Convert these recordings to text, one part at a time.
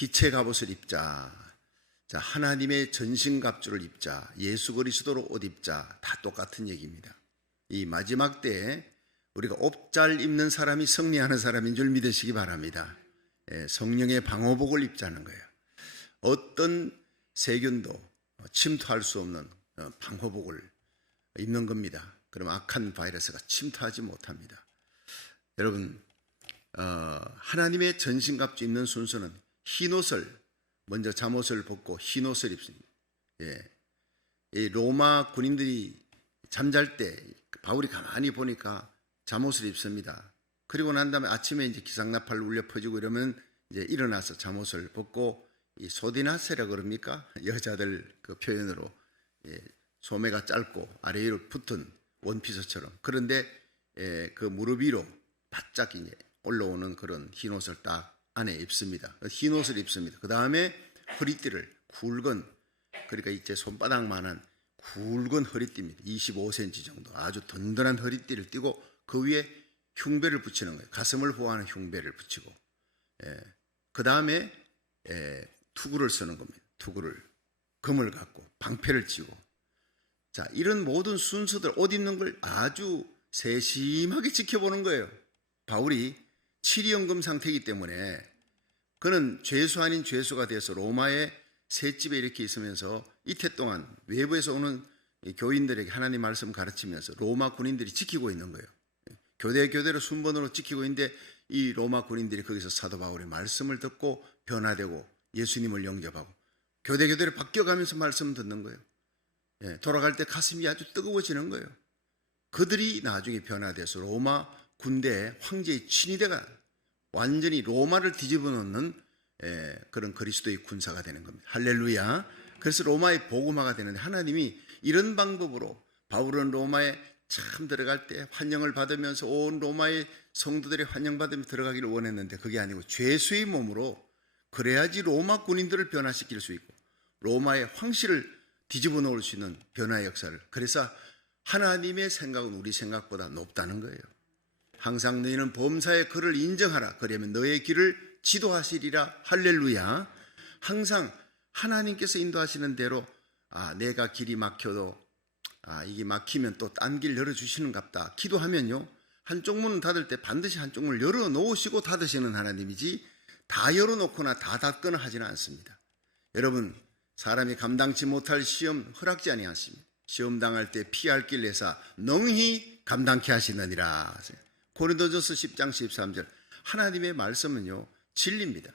빛의 갑옷을 입자. 자, 하나님의 전신갑주를 입자. 예수 그리스도로 옷 입자. 다 똑같은 얘기입니다. 이 마지막 때에 우리가 옷 잘 입는 사람이 승리하는 사람인 줄 믿으시기 바랍니다. 성령의 방호복을 입자는 거예요. 어떤 세균도 침투할 수 없는 방호복을 입는 겁니다. 그럼 악한 바이러스가 침투하지 못합니다. 여러분, 하나님의 전신갑주 입는 순서는 흰옷을 먼저 잠옷을 벗고 흰옷을 입습니다. 이 로마 군인들이 잠잘 때 바울이 가만히 보니까 잠옷을 입습니다. 그리고 난 다음에 아침에 이제 기상나팔 울려 퍼지고 이러면 이제 일어나서 잠옷을 벗고 이 소디나세라 그럽니까? 여자들 그 표현으로 소매가 짧고 아래 위로 붙은 원피스처럼. 그런데 그 무릎 위로 바짝 이제 올라오는 그런 흰옷을 딱 안에 입습니다. 흰옷을 입습니다. 그 다음에 허리띠를 굵은, 그러니까 이제 손바닥만한 굵은 허리띠입니다. 25cm 정도 아주 든든한 허리띠를 띠고 그 위에 흉배를 붙이는 거예요. 가슴을 보호하는 흉배를 붙이고, 그 다음에 투구를 쓰는 겁니다. 투구를, 금을 갖고 방패를 쥐고. 자, 이런 모든 순서들, 옷 입는 걸 아주 세심하게 지켜보는 거예요. 바울이 7위연금 상태이기 때문에 그는 죄수 아닌 죄수가 돼서 로마의 셋집에 이렇게 있으면서 이태 동안 외부에서 오는 교인들에게 하나님 말씀 가르치면서 로마 군인들이 지키고 있는 거예요. 교대로 순번으로 지키고 있는데 이 로마 군인들이 거기서 사도 바울의 말씀을 듣고 변화되고 예수님을 영접하고 교대로 바뀌어가면서 말씀 듣는 거예요. 돌아갈 때 가슴이 아주 뜨거워지는 거예요. 그들이 나중에 변화돼서 로마 군대의 황제의 친위대가 완전히 로마를 뒤집어 놓는 그런 그리스도의 군사가 되는 겁니다. 할렐루야. 그래서 로마의 복음화가 되는데 하나님이 이런 방법으로 바울은 로마에 참 들어갈 때 환영을 받으면서 온 로마의 성도들이 환영받으며 들어가기를 원했는데 그게 아니고 죄수의 몸으로, 그래야지 로마 군인들을 변화시킬 수 있고 로마의 황실을 뒤집어 놓을 수 있는 변화의 역사를. 그래서 하나님의 생각은 우리 생각보다 높다는 거예요. 항상 너희는 범사의 그를 인정하라. 그러면 너의 길을 지도하시리라. 할렐루야. 항상 하나님께서 인도하시는 대로 내가 길이 막혀도 이게 막히면 또 딴 길 열어주시는갑다. 기도하면요, 한쪽 문을 닫을 때 반드시 한쪽 문을 열어놓으시고 닫으시는 하나님이지 다 열어놓거나 다 닫거나 하지는 않습니다. 여러분, 사람이 감당치 못할 시험 허락지 아니하십니다. 시험 당할 때 피할 길 내사 능히 감당케 하시느니라. 고린도전서 10장 13절. 하나님의 말씀은요, 진리입니다.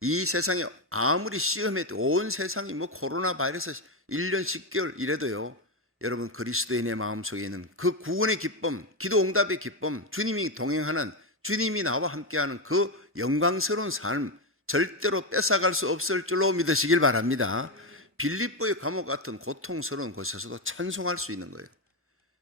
이 세상에 아무리 시험해도 온 세상이 코로나 바이러스 1년 10개월 이래도요, 여러분 그리스도인의 마음속에 있는 그 구원의 기쁨, 기도 응답의 기쁨, 주님이 동행하는, 주님이 나와 함께하는 그 영광스러운 삶 절대로 뺏어갈 수 없을 줄로 믿으시길 바랍니다. 빌립보의 감옥 같은 고통스러운 곳에서도 찬송할 수 있는 거예요.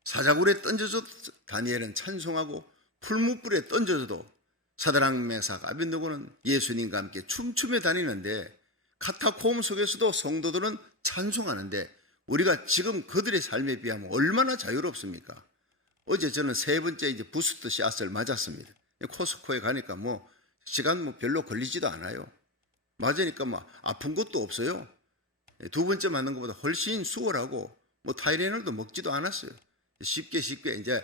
사자굴에 던져져도 다니엘은 찬송하고 풀무불에 던져져도 사드락 메삭 아벳느고는 예수님과 함께 춤추며 다니는데 카타콤 속에서도 성도들은 찬송하는데 우리가 지금 그들의 삶에 비하면 얼마나 자유롭습니까? 어제 저는 세 번째 이제 부스트 샷을 맞았습니다. 코스코에 가니까 시간 별로 걸리지도 않아요. 맞으니까 아픈 것도 없어요. 두 번째 맞는 것보다 훨씬 수월하고 타이레놀도 먹지도 않았어요. 쉽게 이제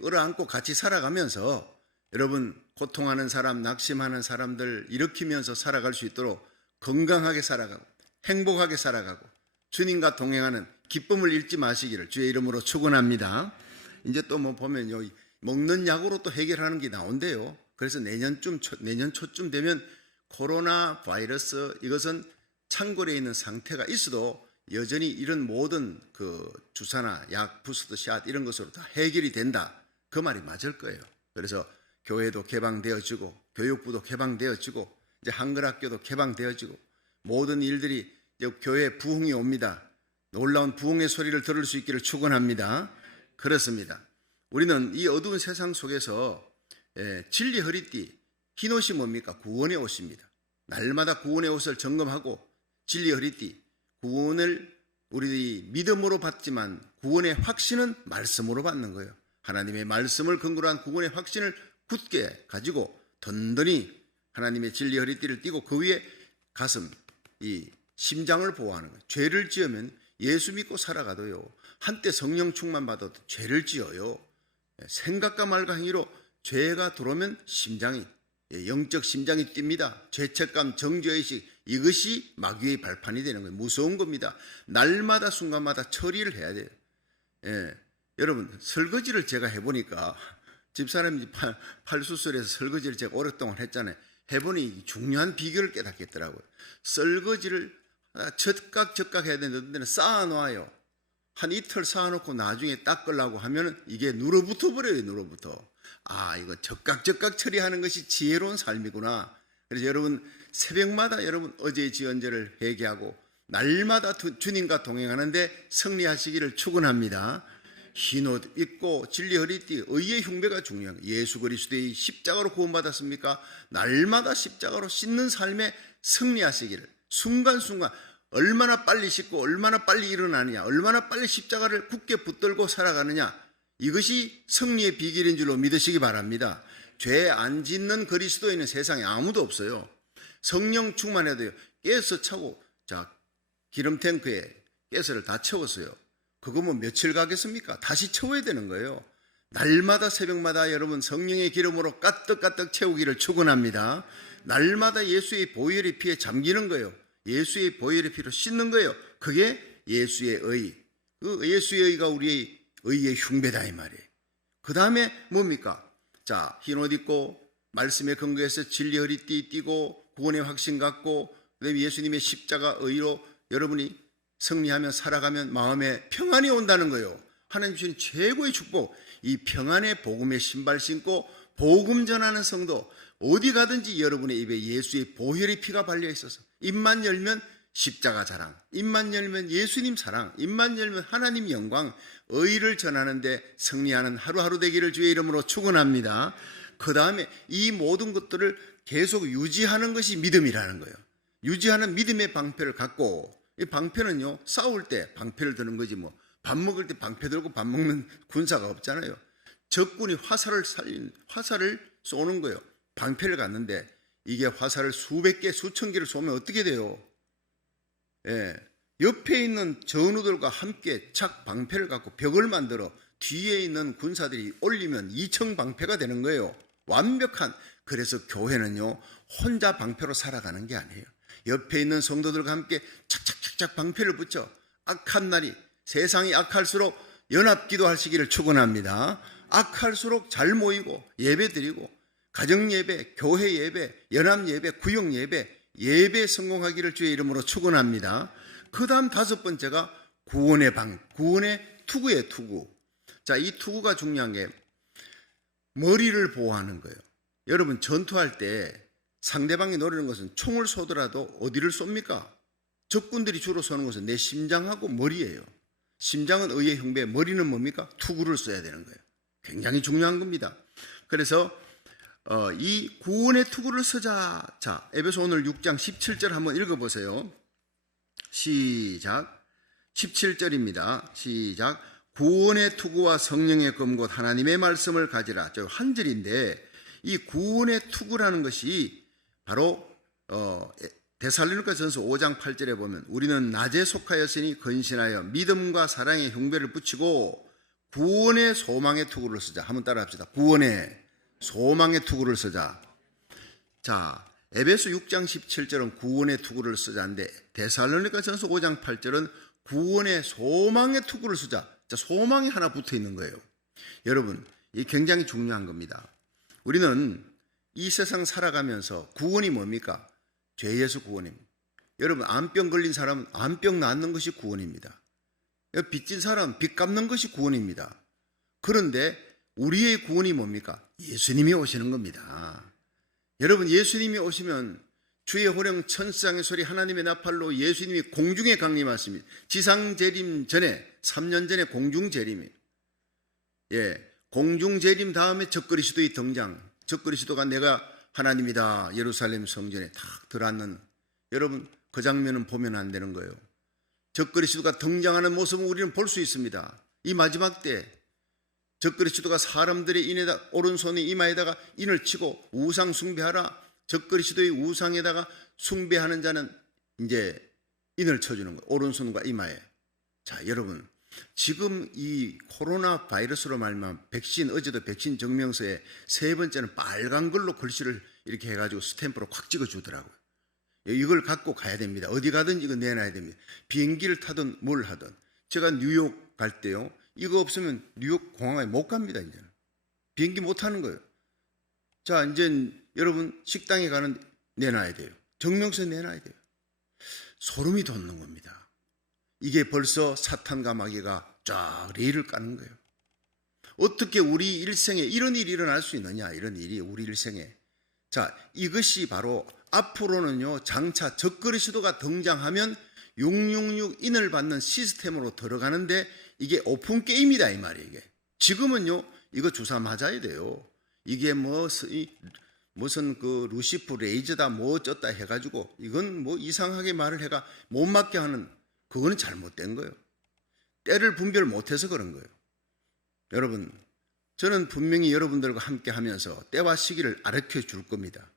끌어안고 같이 살아가면서 여러분 고통하는 사람, 낙심하는 사람들 일으키면서 살아갈 수 있도록 건강하게 살아가고 행복하게 살아가고 주님과 동행하는 기쁨을 잃지 마시기를 주의 이름으로 축원합니다. 이제 또 보면요, 먹는 약으로 또 해결하는 게 나온대요. 그래서 내년 초쯤 되면 코로나 바이러스, 이것은 창궐에 있는 상태가 있어도 여전히 이런 모든 그 주사나 약, 부스트 샷 이런 것으로 다 해결이 된다. 그 말이 맞을 거예요. 그래서 교회도 개방되어지고 교육부도 개방되어지고 이제 한글학교도 개방되어지고 모든 일들이 이제 교회에 부흥이 옵니다. 놀라운 부흥의 소리를 들을 수 있기를 축원합니다. 그렇습니다. 우리는 이 어두운 세상 속에서 진리 허리띠, 흰옷이 뭡니까? 구원의 옷입니다. 날마다 구원의 옷을 점검하고 진리 허리띠, 구원을 우리 믿음으로 받지만 구원의 확신은 말씀으로 받는 거예요. 하나님의 말씀을 근거로 한 구원의 확신을 굳게 가지고 든든히 하나님의 진리 허리띠를 띠고 그 위에 가슴, 이 심장을 보호하는 거예요. 죄를 지으면 예수 믿고 살아가도요, 한때 성령 충만 받아도 죄를 지어요. 생각과 말과 행위로 죄가 들어오면 심장이, 영적 심장이 뜁니다. 죄책감, 정죄의식, 이것이 마귀의 발판이 되는 거예요. 무서운 겁니다. 날마다 순간마다 처리를 해야 돼요. 여러분, 설거지를 제가 해보니까, 집사람이 팔 수술해서 설거지를 제가 오랫동안 했잖아요. 해보니 중요한 비결을 깨닫겠더라고요. 설거지를 적각 해야 되는데 어떤 데는 쌓아놔요. 한 이틀 쌓아놓고 나중에 닦으려고 하면 이게 눌어붙어 버려요. 눌어붙어. 이거 적각 처리하는 것이 지혜로운 삶이구나. 그래서 여러분, 새벽마다 여러분 어제의 지은 죄를 회개하고 날마다 주님과 동행하는데 승리하시기를 축원합니다. 흰 옷 입고 진리 허리띠, 의의 흉배가 중요한 거예요. 예수 그리스도의 십자가로 구원받았습니까? 날마다 십자가로 씻는 삶에 승리하시기를, 순간순간 얼마나 빨리 씻고 얼마나 빨리 일어나느냐, 얼마나 빨리 십자가를 굳게 붙들고 살아가느냐, 이것이 승리의 비결인 줄로 믿으시기 바랍니다. 죄 안 짓는 그리스도인은 세상에 아무도 없어요. 성령 충만해도요, 가스 차고, 기름 탱크에 가스를 다 채웠어요. 그거 뭐 며칠 가겠습니까? 다시 채워야 되는 거예요. 날마다 새벽마다 여러분 성령의 기름으로 가득가득 채우기를 축원합니다. 날마다 예수의 보혈의 피에 잠기는 거예요. 예수의 보혈의 피로 씻는 거예요. 그게 예수의 의. 그 예수의 의가 우리의 의의 흉배다 이 말이에요. 그 다음에 뭡니까? 흰옷 입고 말씀에 근거해서 진리 허리띠 띠고 구원의 확신 갖고 그다음에 예수님의 십자가 의로 여러분이 승리하며 살아가면 마음에 평안이 온다는 거예요. 하나님 주신 최고의 축복, 이 평안의 복음의 신발 신고 복음 전하는 성도, 어디 가든지 여러분의 입에 예수의 보혈의 피가 발려 있어서 입만 열면 십자가 자랑, 입만 열면 예수님 사랑, 입만 열면 하나님 영광, 의를 전하는데 승리하는 하루하루 되기를 주의 이름으로 축원합니다. 그 다음에 이 모든 것들을 계속 유지하는 것이 믿음이라는 거예요. 유지하는 믿음의 방패를 갖고, 이 방패는요, 싸울 때 방패를 드는 거지 뭐 밥 먹을 때 방패 들고 밥 먹는 군사가 없잖아요. 적군이 화살을 쏘는 거예요. 방패를 갖는데 이게 화살을 수백 개, 수천 개를 쏘면 어떻게 돼요? 옆에 있는 전우들과 함께 착 방패를 갖고 벽을 만들어 뒤에 있는 군사들이 올리면 2층 방패가 되는 거예요. 완벽한. 그래서 교회는요, 혼자 방패로 살아가는 게 아니에요. 옆에 있는 성도들과 함께 착착착착 방패를 붙여 악한 날이, 세상이 악할수록 연합 기도하시기를 축원합니다. 악할수록 잘 모이고 예배 드리고 가정 예배, 교회 예배, 연합 예배, 구역 예배 성공하기를 주의 이름으로 축원합니다. 그 다음 5번째가 구원의 투구의 투구. 이 투구가 중요한 게 머리를 보호하는 거예요. 여러분, 전투할 때 상대방이 노리는 것은 총을 쏘더라도 어디를 쏩니까? 적군들이 주로 쏘는 것은 내 심장하고 머리예요. 심장은 의의 흉배, 머리는 뭡니까? 투구를 써야 되는 거예요. 굉장히 중요한 겁니다. 그래서 이 구원의 투구를 쓰자. 에베소 오늘 6장 17절 한번 읽어보세요. 시작. 17절입니다. 시작. 구원의 투구와 성령의 검 곧 하나님의 말씀을 가지라. 한 절인데 이 구원의 투구라는 것이 바로 데살로니가 전서 5장 8절에 보면 우리는 낮에 속하였으니 근신하여 믿음과 사랑의 흉배를 붙이고 구원의 소망의 투구를 쓰자. 한번 따라 합시다. 구원의 소망의 투구를 쓰자. 에베소 6장 17절은 구원의 투구를 쓰자인데 데살로니가 전서 5장 8절은 구원의 소망의 투구를 쓰자. 소망이 하나 붙어 있는 거예요. 여러분, 이 굉장히 중요한 겁니다. 우리는 이 세상 살아가면서 구원이 뭡니까? 죄에서 구원입니다. 여러분, 암병 걸린 사람은 암병 낫는 것이 구원입니다. 빚진 사람은 빚 갚는 것이 구원입니다. 그런데 우리의 구원이 뭡니까? 예수님이 오시는 겁니다. 여러분, 예수님이 오시면 주의 호령 천상의 소리 하나님의 나팔로 예수님이 공중에 강림하십니다. 지상 재림 전에 3년 전에 공중 재림이에요. 공중 재림 다음에 적그리스도의 등장. 적그리스도가 내가 하나님이다 예루살렘 성전에 탁 들어앉는, 여러분 그 장면은 보면 안 되는 거예요. 적그리스도가 등장하는 모습은 우리는 볼 수 있습니다. 이 마지막 때 적그리스도가 사람들의 인에다 오른손에 이마에다가 인을 치고 우상 숭배하라, 적그리스도의 우상에다가 숭배하는 자는 이제 인을 쳐주는 거예요. 오른손과 이마에. 자, 여러분, 지금 이 코로나 바이러스로 말미암아 백신, 어제도 백신 증명서에 세 번째는 빨간 걸로 글씨를 이렇게 해가지고 스탬프로 콱 찍어주더라고요. 이걸 갖고 가야 됩니다. 어디 가든 이거 내놔야 됩니다. 비행기를 타든 뭘 하든. 제가 뉴욕 갈 때요, 이거 없으면 뉴욕 공항에 못 갑니다. 이제는 비행기 못 타는 거예요. 자, 이제 여러분 식당에 가는 내놔야 돼요. 증명서 내놔야 돼요. 소름이 돋는 겁니다. 이게 벌써 사탄과 마귀가 쫙 레일을 까는 거예요. 어떻게 우리 일생에 이런 일이 일어날 수 있느냐, 이런 일이 우리 일생에. 자, 이것이 바로 앞으로는요, 장차 적그리스도가 등장하면 666인을 받는 시스템으로 들어가는데 이게 오픈 게임이다 이 말이에요. 이게 지금은요, 이거 주사 맞아야 돼요. 이게 무슨 그 루시프 레이저다 뭐 어쩌다 해가지고 이건 뭐 이상하게 말을 해가 못 맞게 하는, 그거는 잘못된 거예요. 때를 분별 못해서 그런 거예요. 여러분, 저는 분명히 여러분들과 함께 하면서 때와 시기를 가르쳐 줄 겁니다.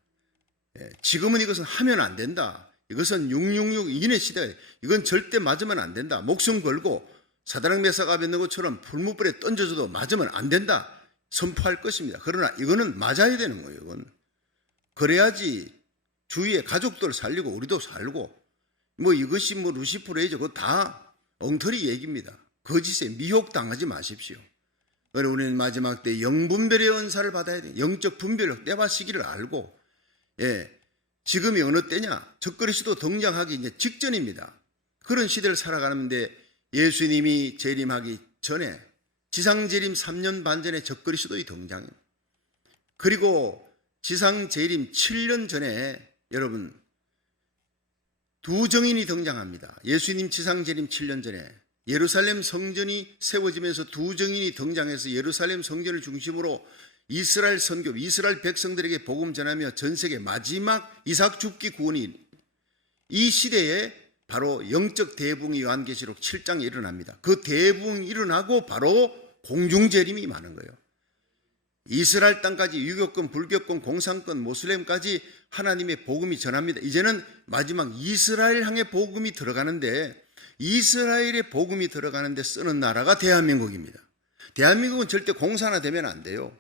지금은 이것은 하면 안 된다. 이것은 666인의 시대에 이건 절대 맞으면 안 된다. 목숨 걸고 사다랑 메사가 뱉는 것처럼 풀무불에 던져줘도 맞으면 안 된다. 선포할 것입니다. 그러나 이거는 맞아야 되는 거예요. 이건. 그래야지 주위의 가족들 살리고 우리도 살고, 뭐 이것이 뭐 루시프 레이저 그거 다 엉터리 얘기입니다. 거짓에 미혹당하지 마십시오. 우리는 마지막 때 영분별의 은사를 받아야 돼요. 영적 분별, 때와 시기를 알고. 지금이 어느 때냐? 적그리스도 등장하기 이제 직전입니다. 그런 시대를 살아가는데 예수님이 재림하기 전에, 지상 재림 3년 반 전에 적그리스도의 등장이에요. 그리고 지상 재림 7년 전에 여러분 두 정인이 등장합니다. 예수님 지상 재림 7년 전에 예루살렘 성전이 세워지면서 두 정인이 등장해서 예루살렘 성전을 중심으로 이스라엘 선교, 이스라엘 백성들에게 복음 전하며 전 세계 마지막 이삭 죽기 구원이, 이 시대에 바로 영적 대붕이 요한계시록 7장에 일어납니다. 그 대붕이 일어나고 바로 공중재림이 많은 거예요. 이스라엘 땅까지 유교권, 불교권, 공산권, 모슬렘까지 하나님의 복음이 전합니다. 이제는 마지막 이스라엘 향해 복음이 들어가는데, 이스라엘의 복음이 들어가는데 쓰는 나라가 대한민국입니다. 대한민국은 절대 공산화되면 안 돼요.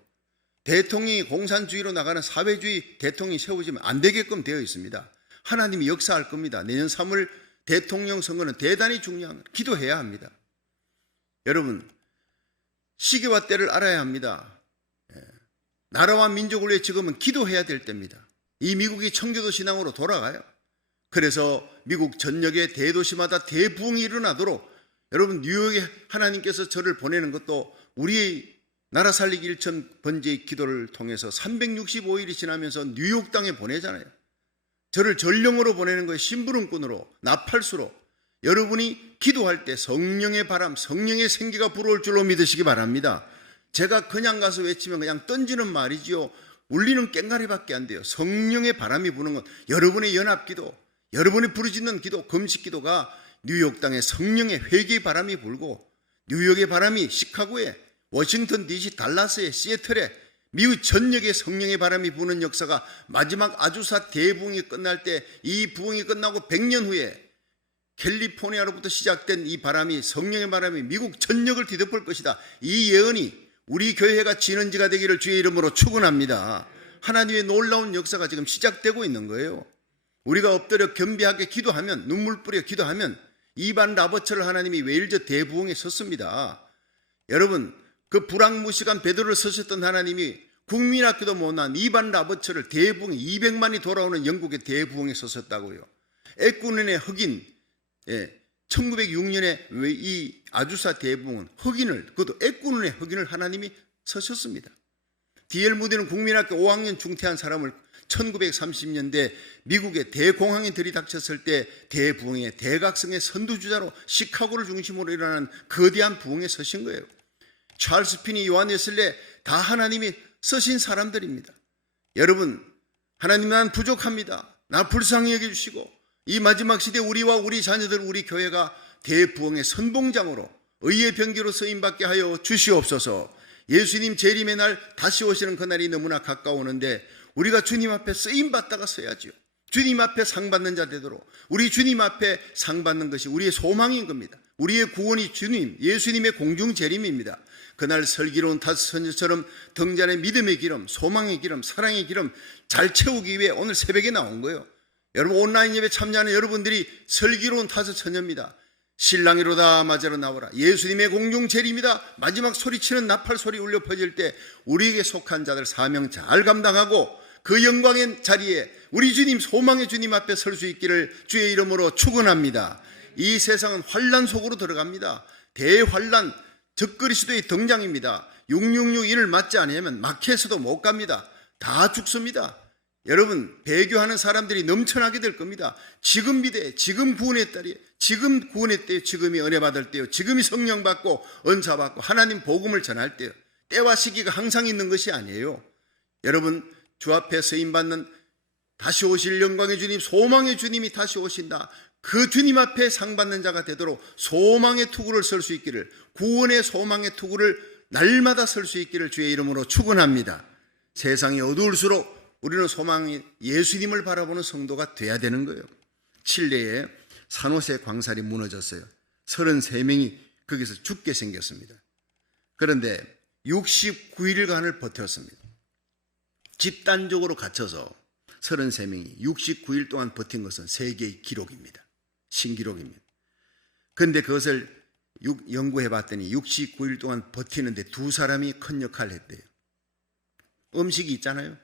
대통령이 공산주의로 나가는 사회주의 대통령이 세워지면 안 되게끔 되어 있습니다. 하나님이 역사할 겁니다. 내년 3월 대통령 선거는 대단히 중요한, 기도해야 합니다. 여러분, 시기와 때를 알아야 합니다. 나라와 민족을 위해 지금은 기도해야 될 때입니다. 이 미국이 청교도 신앙으로 돌아가요. 그래서 미국 전역의 대도시마다 대부흥이 일어나도록, 여러분 뉴욕에 하나님께서 저를 보내는 것도 우리 나라 살리기 1천 번제의 기도를 통해서 365일이 지나면서 뉴욕 땅에 보내잖아요. 저를 전령으로 보내는 거예요. 심부름꾼으로, 나팔수로. 여러분이 기도할 때 성령의 바람, 성령의 생기가 불어올 줄로 믿으시기 바랍니다. 제가 그냥 가서 외치면 그냥 던지는 말이지요. 울리는 꽹가리밖에 안 돼요. 성령의 바람이 부는 건 여러분의 연합기도, 여러분이 부르짖는 기도, 금식기도가 뉴욕 땅에 성령의 회개의 바람이 불고, 뉴욕의 바람이 시카고에, 워싱턴 DC, 달라스에, 시애틀에, 미국 전역에 성령의 바람이 부는 역사가 마지막 아주사 대부흥이 끝날 때, 이 부흥이 끝나고 100년 후에 캘리포니아로부터 시작된 이 바람이, 성령의 바람이 미국 전역을 뒤덮을 것이다. 이 예언이 우리 교회가 진언지가 되기를 주의 이름으로 축원합니다. 하나님의 놀라운 역사가 지금 시작되고 있는 거예요. 우리가 엎드려 겸비하게 기도하면, 눈물 뿌려 기도하면 이반 라버처를 하나님이 웨일즈 대부흥에 섰습니다. 여러분, 그 불황무시간 베드로를 서셨던 하나님이 국민학교도 못난 이반 라버처를 대부흥 200만이 돌아오는 영국의 대부흥에 서셨다고요. 애꾸눈의 흑인, 1906년에 이 아주사 대부흥은 흑인을, 그것도 애꾸눈의 흑인을 하나님이 서셨습니다. D.L. 무디는 국민학교 5학년 중퇴한 사람을 1930년대 미국의 대공황이 들이닥쳤을 때 대부흥의 대각성의 선두주자로 시카고를 중심으로 일어나는 거대한 부흥에 서신 거예요. 찰스 피니, 요한 웨슬레 다 하나님이 쓰신 사람들입니다. 여러분, 하나님 난 부족합니다. 나 불쌍히 여겨주시고 이 마지막 시대 우리와 우리 자녀들, 우리 교회가 대부흥의 선봉장으로 의의 병기로 쓰임받게 하여 주시옵소서. 예수님 재림의 날 다시 오시는 그날이 너무나 가까우는데 우리가 주님 앞에 쓰임받다가 서야지요. 주님 앞에 상 받는 자 되도록 우리 주님 앞에 상 받는 것이 우리의 소망인 겁니다. 우리의 구원이 주님, 예수님의 공중 재림입니다. 그날 슬기로운 다섯 선지처럼 등잔의 믿음의 기름, 소망의 기름, 사랑의 기름 잘 채우기 위해 오늘 새벽에 나온 거예요. 여러분 온라인 예배 참여하는 여러분들이 슬기로운 다섯 처녀입니다. 신랑이로다 맞으러 나오라. 예수님의 공중 재림이다. 마지막 소리치는 나팔 소리 울려 퍼질 때 우리에게 속한 자들 사명 잘 감당하고 그 영광의 자리에 우리 주님, 소망의 주님 앞에 설 수 있기를 주의 이름으로 축원합니다. 이 세상은 환란 속으로 들어갑니다. 대환란, 적그리스도의 등장입니다. 6661을 맞지 않으면 마켓에서도 못 갑니다. 다 죽습니다. 여러분, 배교하는 사람들이 넘쳐나게 될 겁니다. 지금 미대, 지금 구원의 딸이에요. 지금 구원의 때요. 지금이 은혜 받을 때요. 지금이 성령 받고 은사 받고 하나님 복음을 전할 때요. 때와 시기가 항상 있는 것이 아니에요. 여러분, 주 앞에 쓰임받는 다시 오실 영광의 주님, 소망의 주님이 다시 오신다. 그 주님 앞에 상 받는 자가 되도록 소망의 투구를 설 수 있기를, 구원의 소망의 투구를 날마다 설 수 있기를 주의 이름으로 축원합니다. 세상이 어두울수록 우리는 소망이 예수님을 바라보는 성도가 돼야 되는 거예요. 칠레에 산호세 광산이 무너졌어요. 33명이 거기서 죽게 생겼습니다. 그런데 69일간을 버텼습니다. 집단적으로 갇혀서 33명이 69일 동안 버틴 것은 세계의 기록입니다. 신기록입니다. 그런데 그것을 연구해 봤더니 69일 동안 버티는데 두 사람이 큰 역할을 했대요. 음식이 있잖아요.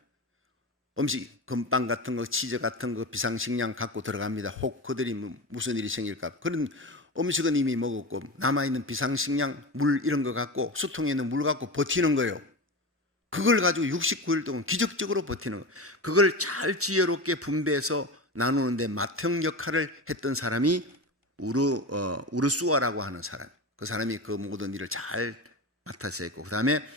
음식, 건빵 같은 거, 치즈 같은 거, 비상식량 갖고 들어갑니다. 혹 그들이 무슨 일이 생길까. 그런 음식은 이미 먹었고 남아있는 비상식량, 물 이런 거 갖고 수통에 있는 물 갖고 버티는 거예요. 그걸 가지고 69일 동안 기적적으로 버티는 거예요. 그걸 잘 지혜롭게 분배해서 나누는데 맏형 역할을 했던 사람이 우르수아라고 하는 사람. 그 사람이 그 모든 일을 잘 맡아서 했고, 그 다음에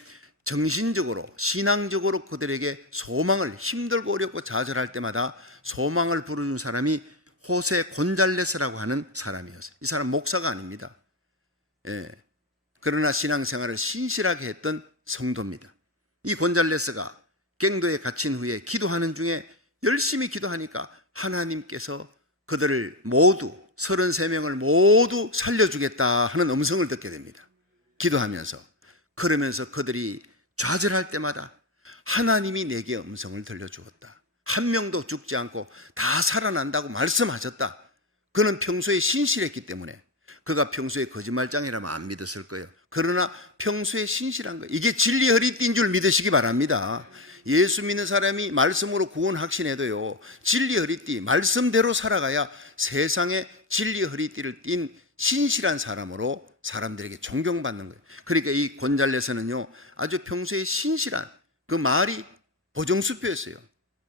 정신적으로, 신앙적으로 그들에게 소망을, 힘들고 어렵고 좌절할 때마다 소망을 불어준 사람이 호세 곤잘레스라고 하는 사람이었어요. 이 사람 목사가 아닙니다. 예. 그러나 신앙생활을 신실하게 했던 성도입니다. 이 곤잘레스가 갱도에 갇힌 후에 기도하는 중에 열심히 기도하니까 하나님께서 그들을 모두 33명을 모두 살려주겠다 하는 음성을 듣게 됩니다. 기도하면서. 그러면서 그들이 좌절할 때마다 하나님이 내게 음성을 들려주었다. 한 명도 죽지 않고 다 살아난다고 말씀하셨다. 그는 평소에 신실했기 때문에, 그가 평소에 거짓말장이라면 안 믿었을 거예요. 그러나 평소에 신실한 거예요. 이게 진리 허리띠인 줄 믿으시기 바랍니다. 예수 믿는 사람이 말씀으로 구원 확신해도요, 진리 허리띠, 말씀대로 살아가야 세상에 진리 허리띠를 띤 신실한 사람으로 사람들에게 존경받는 거예요. 그러니까 이 곤잘레스는요, 아주 평소에 신실한, 그 말이 보정수표였어요.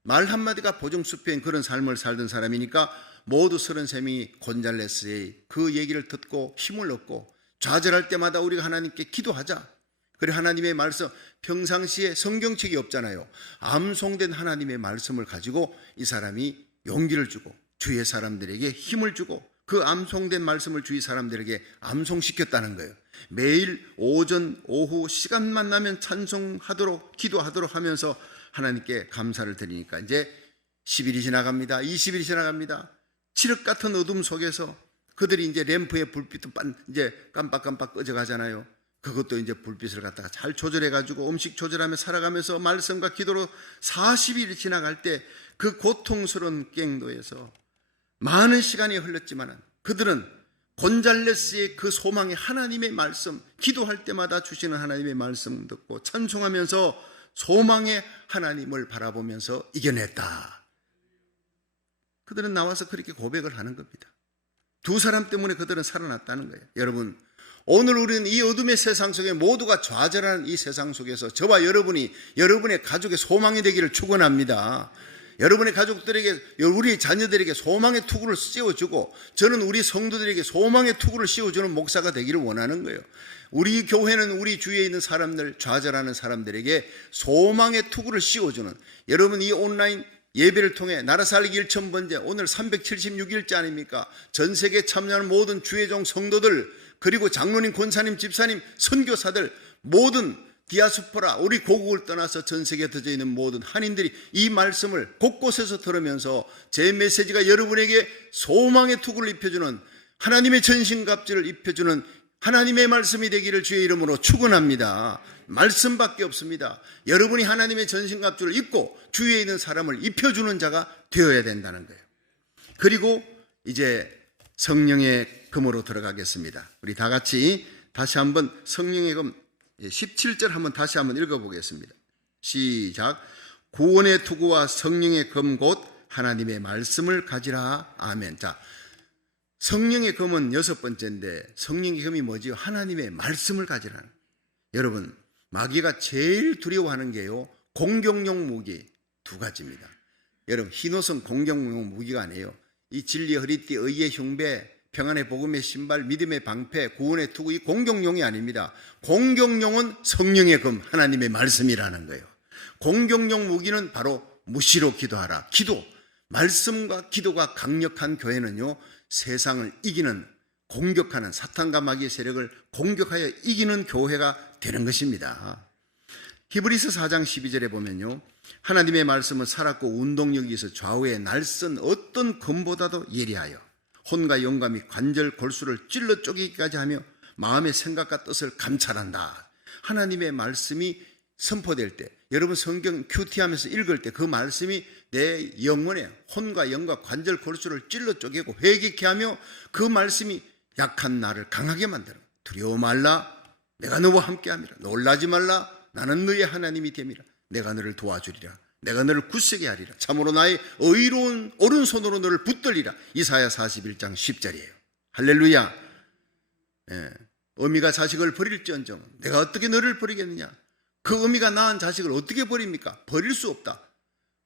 말 한마디가 보정수표인 그런 삶을 살던 사람이니까 모두 33명이 곤잘레스의 그 얘기를 듣고 힘을 얻고, 좌절할 때마다 우리가 하나님께 기도하자. 그리고 하나님의 말씀, 평상시에 성경책이 없잖아요. 암송된 하나님의 말씀을 가지고 이 사람이 용기를 주고 주위의 사람들에게 힘을 주고 그 암송된 말씀을 주위 사람들에게 암송시켰다는 거예요. 매일 오전, 오후 시간만 나면 찬송하도록, 기도하도록 하면서 하나님께 감사를 드리니까 이제 10일이 지나갑니다. 20일이 지나갑니다. 칠흑 같은 어둠 속에서 그들이 이제 램프의 불빛도 이제 깜빡깜빡 꺼져가잖아요. 그것도 이제 불빛을 갖다가 잘 조절해가지고 음식 조절하며 살아가면서 말씀과 기도로 40일이 지나갈 때 그 고통스러운 갱도에서 많은 시간이 흘렀지만 그들은 곤잘레스의 그 소망의 하나님의 말씀, 기도할 때마다 주시는 하나님의 말씀 듣고 찬송하면서 소망의 하나님을 바라보면서 이겨냈다. 그들은 나와서 그렇게 고백을 하는 겁니다. 두 사람 때문에 그들은 살아났다는 거예요. 여러분, 오늘 우리는 이 어둠의 세상 속에 모두가 좌절하는 이 세상 속에서 저와 여러분이 여러분의 가족의 소망이 되기를 축원합니다. 여러분의 가족들에게, 우리 자녀들에게 소망의 투구를 씌워주고, 저는 우리 성도들에게 소망의 투구를 씌워주는 목사가 되기를 원하는 거예요. 우리 교회는 우리 주위에 있는 사람들, 좌절하는 사람들에게 소망의 투구를 씌워주는, 여러분 이 온라인 예배를 통해 나라 살기 1000번째, 오늘 376일째 아닙니까? 전 세계에 참여하는 모든 주의 종 성도들, 그리고 장로님, 권사님, 집사님, 선교사들, 모든 디아스포라, 우리 고국을 떠나서 전 세계에 터져 있는 모든 한인들이 이 말씀을 곳곳에서 들으면서 제 메시지가 여러분에게 소망의 투구를 입혀주는, 하나님의 전신갑주를 입혀주는 하나님의 말씀이 되기를 주의 이름으로 축원합니다. 말씀밖에 없습니다. 여러분이 하나님의 전신갑주를 입고 주위에 있는 사람을 입혀주는 자가 되어야 된다는 거예요. 그리고 이제 성령의 금으로 들어가겠습니다. 우리 다 같이 다시 한번 성령의 금 17절 한번 다시 한번 읽어보겠습니다. 시작. 구원의 투구와 성령의 금 곧 하나님의 말씀을 가지라. 아멘. 자, 성령의 금은 6번째인데 성령의 금이 뭐지요? 하나님의 말씀을 가지라는. 여러분, 마귀가 제일 두려워하는 게요, 공격용 무기 2가지입니다. 여러분, 흰옷은 공격용 무기가 아니에요. 이 진리의 허리띠, 의의 흉배, 평안의 복음의 신발, 믿음의 방패, 구원의 투구, 이 공격용이 아닙니다. 공격용은 성령의 금, 하나님의 말씀이라는 거예요. 공격용 무기는 바로 무시로 기도하라. 기도, 말씀과 기도가 강력한 교회는요, 세상을 이기는, 공격하는, 사탄과 마귀의 세력을 공격하여 이기는 교회가 되는 것입니다. 히브리서 4장 12절에 보면요, 하나님의 말씀은 살았고 운동력이 있어 좌우에 날선 어떤 금보다도 예리하여 혼과 영과 및 관절 골수를 찔러 쪼개기까지 하며 마음의 생각과 뜻을 감찰한다. 하나님의 말씀이 선포될 때, 여러분 성경 큐티하면서 읽을 때 그 말씀이 내 영혼에 혼과 영과 관절 골수를 찔러 쪼개고 회개케 하며 그 말씀이 약한 나를 강하게 만들어. 두려워 말라, 내가 너와 함께함이라. 놀라지 말라, 나는 너의 하나님이 됨이라. 내가 너를 도와주리라. 내가 너를 굳세게 하리라. 참으로 나의 의로운 오른손으로 너를 붙들리라. 이사야 41장 10절이에요. 할렐루야. 어미가 자식을 버릴지언정 내가 어떻게 너를 버리겠느냐. 그 어미가 낳은 자식을 어떻게 버립니까? 버릴 수 없다.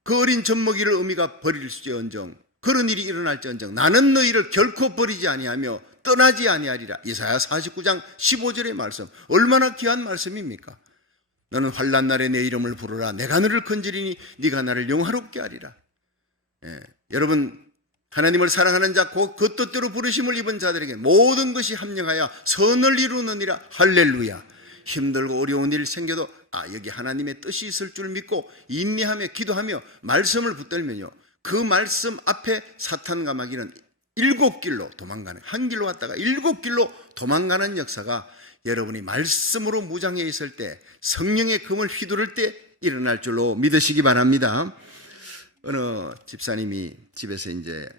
그 어린 젖먹이를 어미가 버릴지언정 그런 일이 일어날지언정 나는 너희를 결코 버리지 아니하며 떠나지 아니하리라. 이사야 49장 15절의 말씀, 얼마나 귀한 말씀입니까? 너는 환난 날에 내 이름을 부르라. 내가 너를 건지리니 네가 나를 영화롭게 하리라. 여러분, 하나님을 사랑하는 자, 그 뜻대로 부르심을 입은 자들에게 모든 것이 합력하여 선을 이루느니라. 할렐루야. 힘들고 어려운 일 생겨도 여기 하나님의 뜻이 있을 줄 믿고 인내하며 기도하며 말씀을 붙들면요, 그 말씀 앞에 사탄과 마귀는 7길로 도망가는, 한 길로 왔다가 7길로 도망가는 역사가 여러분이 말씀으로 무장해 있을 때, 성령의 금을 휘두를 때 일어날 줄로 믿으시기 바랍니다. 어느 집사님이 집에서 이제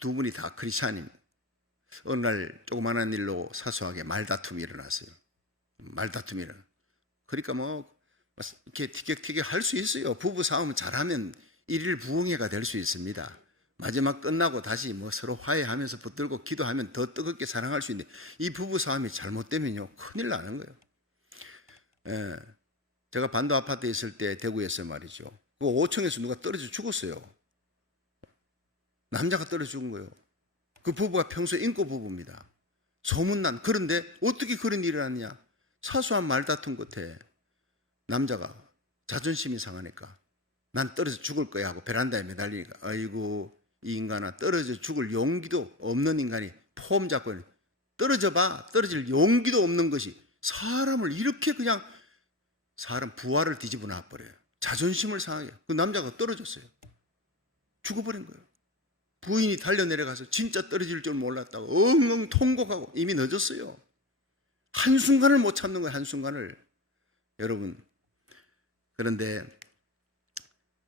두 분이 다 크리스찬입니다. 어느 날 조그마한 일로 사소하게 말다툼이 일어났어요. 말다툼이 일어나. 그러니까 이렇게 티격태격 할 수 있어요. 부부 싸움을 잘하면 일일 부흥회가 될 수 있습니다. 마지막 끝나고 다시 서로 화해하면서 붙들고 기도하면 더 뜨겁게 사랑할 수 있는데, 이 부부 싸움이 잘못되면요, 큰일 나는 거예요. 제가 반도 아파트에 있을 때 대구에서 말이죠, 그 5층에서 누가 떨어져 죽었어요. 남자가 떨어져 죽은 거예요. 그 부부가 평소에 인고 부부입니다. 소문난. 그런데 어떻게 그런 일이 일어났냐? 사소한 말다툼 끝에 남자가 자존심이 상하니까 난 떨어져 죽을 거야 하고 베란다에 매달리니까, 아이고 이 인간아, 떨어져 죽을 용기도 없는 인간이 폼 잡고 떨어져 봐. 떨어질 용기도 없는 것이 사람을 이렇게 그냥 사람 부활을 뒤집어 놔버려요. 자존심을 상하게. 그 남자가 떨어졌어요. 죽어버린 거예요. 부인이 달려내려가서 진짜 떨어질 줄 몰랐다고 엉엉 통곡하고 이미 늦었어요. 한순간을 못 참는 거예요. 한순간을. 여러분, 그런데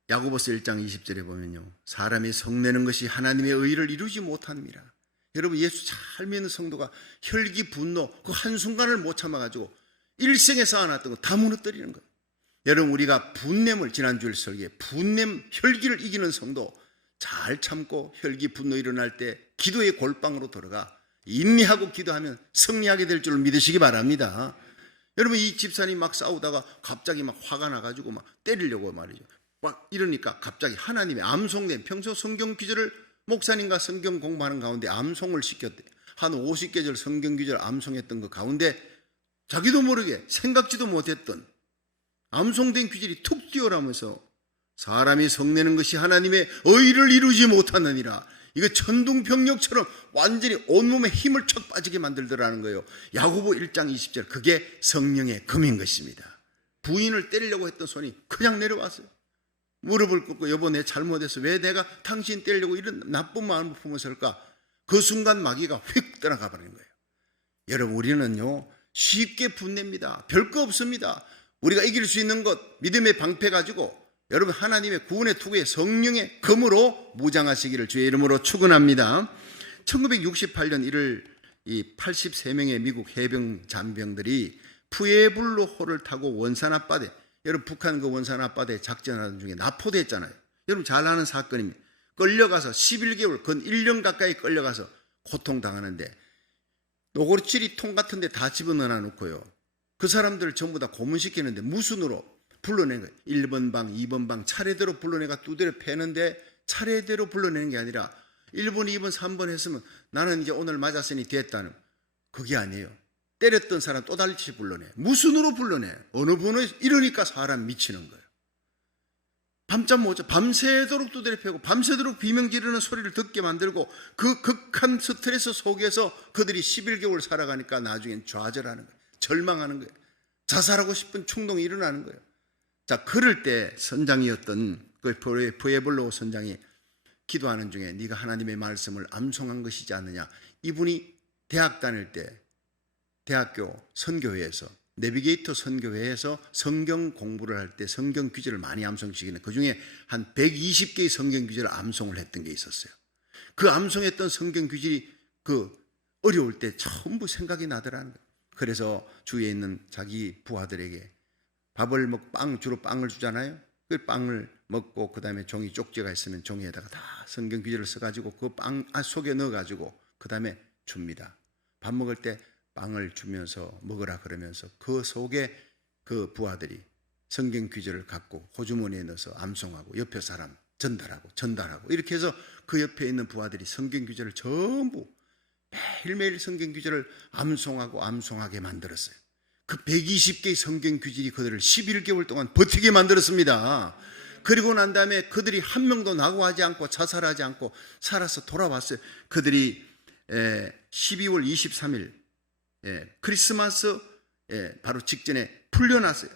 야고보서 1장 20절에 보면요, 사람이 성내는 것이 하나님의 의를 이루지 못함이라. 여러분, 예수 잘 믿는 성도가 혈기, 분노, 그 한순간을 못 참아가지고 일생에 쌓아놨던 거 다 무너뜨리는 거예요. 여러분, 우리가 분냄을, 지난주일 설교에 분냄, 혈기를 이기는 성도 잘 참고 혈기, 분노 일어날 때 기도의 골방으로 들어가 인내하고 기도하면 승리하게 될 줄 믿으시기 바랍니다. 여러분, 이 집사님 막 싸우다가 갑자기 막 화가 나가지고 막 때리려고 말이죠. 막 이러니까 갑자기 하나님의 암송된, 평소 성경 구절을 목사님과 성경 공부하는 가운데 암송을 시켰대. 한 50계절 성경 구절 암송했던 그 가운데 자기도 모르게 생각지도 못했던 암송된 구절이 툭 튀어나오면서 사람이 성내는 것이 하나님의 의를 이루지 못하느니라. 이거 천둥병력처럼 완전히 온몸에 힘을 척 빠지게 만들더라는 거예요. 야고보 1장 20절, 그게 성령의 금인 것입니다. 부인을 때리려고 했던 손이 그냥 내려왔어요. 무릎을 꿇고 여보 내 잘못했어. 왜 내가 당신 때리려고 이런 나쁜 마음을 품었을까? 그 순간 마귀가 휙 떠나가 버리는 거예요. 여러분, 우리는요 쉽게 분냅니다. 별거 없습니다. 우리가 이길 수 있는 것, 믿음의 방패 가지고 여러분 하나님의 구원의 투구에 성령의 검으로 무장하시기를 주의 이름으로 축원합니다. 1968년 1월 이 83명의 미국 해병 잔병들이 푸에블로 호를 타고 원산 앞바다, 여러분 북한 그 원산 앞바다에 작전하던 중에 납포됐잖아요. 여러분 잘 아는 사건입니다. 끌려가서 11개월, 건 1년 가까이 끌려가서 고통당하는데 노고리치리 통 같은 데 다 집어넣어 놓고요. 그 사람들 전부 다 고문시키는데 무순으로 불러낸 거예요. 1번 방, 2번 방 차례대로 불러내가 두드려 패는데 차례대로 불러내는 게 아니라 1번, 2번, 3번 했으면 나는 이제 오늘 맞았으니 됐다는, 그게 아니에요. 때렸던 사람 또 다시 불러내. 무순으로 불러내. 어느 번호에 이러니까 사람 미치는 거예요. 밤잠 못 자. 밤새도록 두드려 패고 밤새도록 비명 지르는 소리를 듣게 만들고 그 극한 스트레스 속에서 그들이 11개월 살아가니까 나중엔 좌절하는 거예요. 절망하는 거예요. 자살하고 싶은 충동이 일어나는 거예요. 자, 그럴 때 선장이었던 그 푸에블로 선장이 기도하는 중에 네가 하나님의 말씀을 암송한 것이지 않느냐. 이분이 대학 다닐 때 대학교 선교회에서 내비게이터 선교회에서 성경 공부를 할 때 성경 귀절을 많이 암송시키는, 그 중에 한 120개의 성경 귀절을 암송을 했던 게 있었어요. 그 암송했던 성경 귀절이 그 어려울 때 전부 생각이 나더라는 거예요. 그래서 주위에 있는 자기 부하들에게 밥을 먹고 주로 빵을 주잖아요. 그 빵을 먹고 그 다음에 종이 쪽지가 있으면 종이에다가 다 성경 귀절을 써가지고 그 빵 속에 넣어가지고 그 다음에 줍니다. 밥 먹을 때 빵을 주면서 먹으라 그러면서 그 속에 그 부하들이 성경 귀절을 갖고 호주머니에 넣어서 암송하고 옆에 사람 전달하고 이렇게 해서 그 옆에 있는 부하들이 성경 귀절을 전부 매일매일 성경 귀절을 암송하게 만들었어요. 그 120개의 성경 귀절이 그들을 11개월 동안 버티게 만들었습니다. 그리고 난 다음에 그들이 한 명도 낙오하지 않고 자살하지 않고 살아서 돌아왔어요. 그들이 12월 23일 크리스마스 바로 직전에 풀려났어요.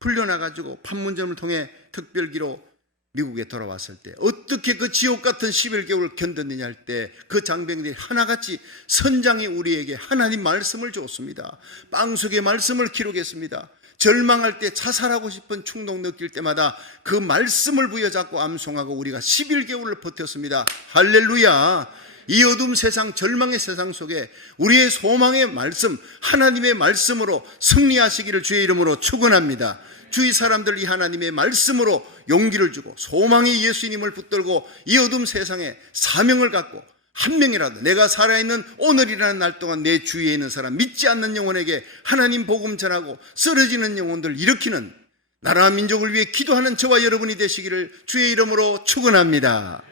풀려나가지고 판문점을 통해 특별기로 미국에 돌아왔을 때 어떻게 그 지옥 같은 11개월 견뎠느냐 할 때 그 장병들이 하나같이 선장이 우리에게 하나님 말씀을 줬습니다. 빵 속의 말씀을 기록했습니다. 절망할 때 자살하고 싶은 충동 느낄 때마다 그 말씀을 부여잡고 암송하고 우리가 11개월을 버텼습니다. 할렐루야. 이 어둠 세상, 절망의 세상 속에 우리의 소망의 말씀, 하나님의 말씀으로 승리하시기를 주의 이름으로 축원합니다. 주위 사람들 이 하나님의 말씀으로 용기를 주고 소망의 예수님을 붙들고 이 어둠 세상에 사명을 갖고 한 명이라도 내가 살아있는 오늘이라는 날 동안 내 주위에 있는 사람, 믿지 않는 영혼에게 하나님 복음 전하고 쓰러지는 영혼들 일으키는 나라와 민족을 위해 기도하는 저와 여러분이 되시기를 주의 이름으로 축원합니다.